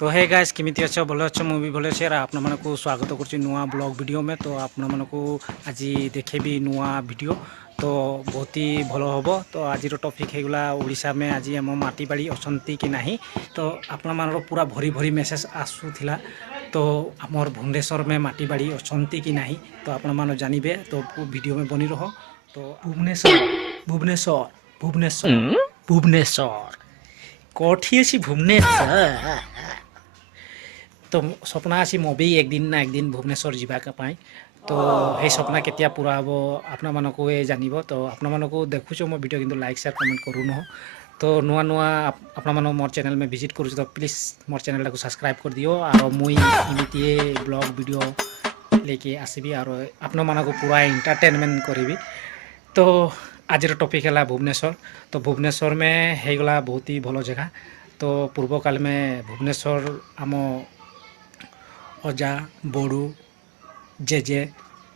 तो hey guys केमिति अच्छे भल अच्छे मु भी भल अच्छे आप स्वागत कर नुआ ब्लॉग वीडियो में। तो आपण आज देखेबी नुआ वीडियो तो बहुत ही भल हम। तो आज टॉपिक होगा ओडिशा में आज आम माटी बाड़ी अच्छी कि नहीं। तो आपण पूरा भरी भरी मेसेज आसूला। तो आमर भुवनेश्वर में माटी बाड़ी अच्छी कि नहीं तो आपण जानवे। तो वीडियो में बनी रहो। तो भुवनेश्वर भुवनेश्वर भुवनेश्वर भुवनेश्वर कौटी अच्छी भुवनेश्वर। तो सपना आसी मो भी एक दिन ना एक दिन भुवनेश्वर जावाई। तो ये सपना केতিয়া पूरा हम आपण मानक जान। तो आपण मानक देखुच मो वीडियो किंतु लाइक शेयर कमेंट करूँ न। तो नुआ नुआ आपण मोर चैनल में विजिट करूँ तो प्लीज मोर चैनल को सब्सक्राइब कर दियो। और मुई इमिती ब्लॉग वीडियो लेके आसबि और आपण मानक पूरा एंटरटेनमेंट करी। तो आज टॉपिक है भुवनेश्वर। तो भुवनेश्वर में होगला बहुत ही भल जगह। तो पूर्व काल में भुवनेश्वर आम अजा बड़ू जेजे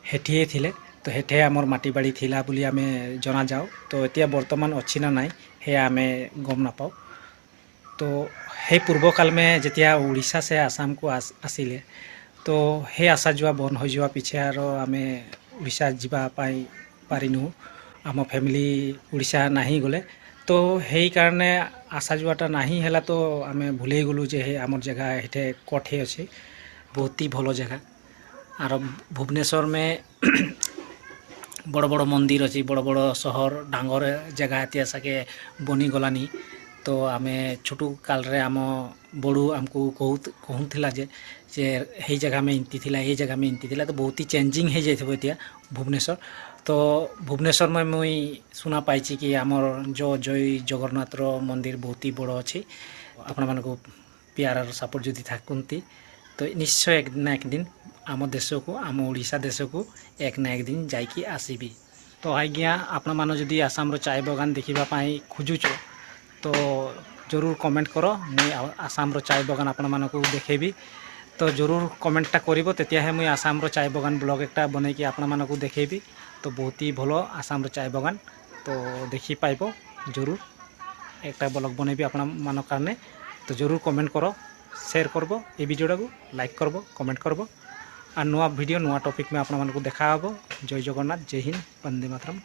हेठिए थिले। तो हेठे आमर माटी बाड़ी थिला बोली आमे जना जाओ। तो एतिया वर्तमान अच्छी ना नाई हे आमे गम ना पाओ। तो हे पूर्व काल में जेतिया उड़ीसा से आसाम को आसिले तो हे आशा जुआ बन हो जुआ पीछे आरो आमे उड़ीसा जीवा पाई पारिनु। आम फैमिली उड़ीसा नहीं गले तो हे कारणे आशा जुआटा नहीं हैला। तो आमे भूले गलु जे हे आमर जगह हेठे कठे अच्छे बहुत ही भल जगह। और भुवनेश्वर में बड़ बड़ मंदिर अच्छी बड़ बड़ सहर डांगर जगह इतिहास के बनी गलानी। तो आमे छोटू काल रे आम बड़ू आमको कहूला जे हे जगह में इमती थिला ये जगह में इमती थिला। तो बहुत ही चेंजिंग हो जाए भुवनेश्वर। तो भुवनेश्वर में मुई सुना पाई कि आमर जो जय जगन्नाथ मंदिर बहुत ही बड़ अच्छी। आपण मान प्यार सपोर्ट जदि थकती तो निश्चय एक ना एक दिन आम देश को आम ओडिशा देश को एक ना एक दिन जाकि आसबि। तो आज्ञा आपण मान जदि आसाम चाय बगान देखापी खोजुच तो जरूर कमेंट करो। मुई आसाम चाय बगान आपण मानक देखेबी। तो जरूर कमेंटा करिवो तेतिया मुई आसाम चाय बगान ब्लॉग एकटा बनै कि आपण मानक देखेबी। तो बहुत ही भलो आसाम चाय बगान तो देखि पाइबो। जरूर एक ब्लॉग बनैबी आपण मान कारणे। तो जरूर कमेंट करो शेयर करबो ये वीडियोटा को लाइक करबो कमेंट करबो। और नुआ वीडियो नुआ टॉपिक में आपण मानक देखा। जय जगन्नाथ जय हिंद वंदे मातरम।